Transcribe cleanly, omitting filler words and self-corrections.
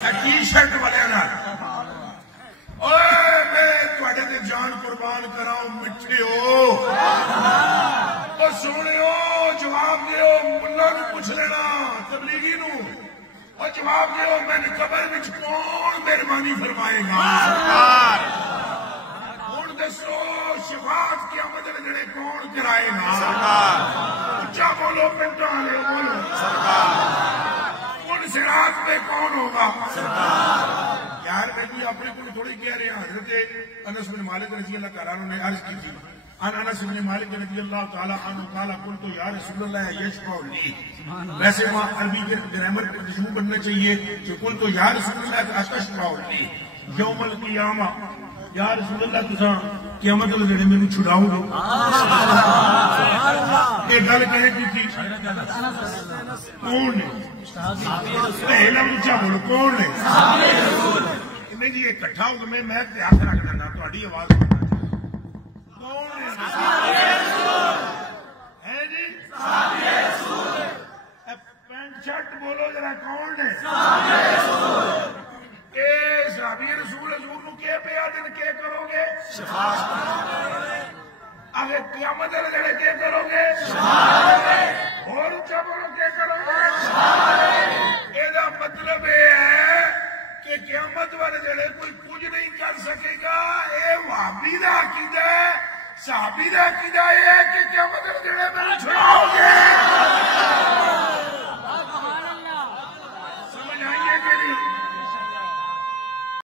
T shirt والے میں جان قربان کراؤں مٹھے ہو سونے جواب دیو ملا نو پوچھ لینا تبلیغی نو اور جواب دیو میں نے قبر میں کون مہربانی فرمائے گا ہوں دسو شفاعت قیامت میں جڑے کون کرائے گا اچھا بولو پنٹا والے بولو کون صراط پہ کون ہوگا یار میں کوئی اپنے کو تھوڑی کہہ رہے ہیں حضرت انس بن مالک رضی اللہ تعالیٰ عنہ نے عرض کی تھی انس بن مالک رضی اللہ تعالیٰ عنہ قال قلت یا رسول اللہ یشفع لی ویسے وہاں عربی کے گرامر شروع کرنا چاہیے کہ قلت یا رسول اللہ اشفع لی یوم القیامہ یا رسول اللہ تساں قیامت والے دن میں چھڑاؤ گے یہ گل کہے کی تھی کون ہے پہلا اونچا بولو کون ہے انہیں جی اکٹھا ہو میں ہاتھ رکھ دینا تھوڑی آواز کون ہے جی پینٹ شرٹ بولو ذرا کون ہے صحابی رسول حضور نو کیا پہ آدن کیا کرو گے اگر قیامت والے کیا کرو گے اور اونچا بولو کیا کرو گے یہ مطلب یہ ہے کہ قیامت والے جڑے کوئی کچھ نہیں کر سکے گا یہ وہابی دا عقیدہ ہے صحابی دا عقیدہ یہ ہے کہ قیامت والے جڑے میں چھڑاؤ گے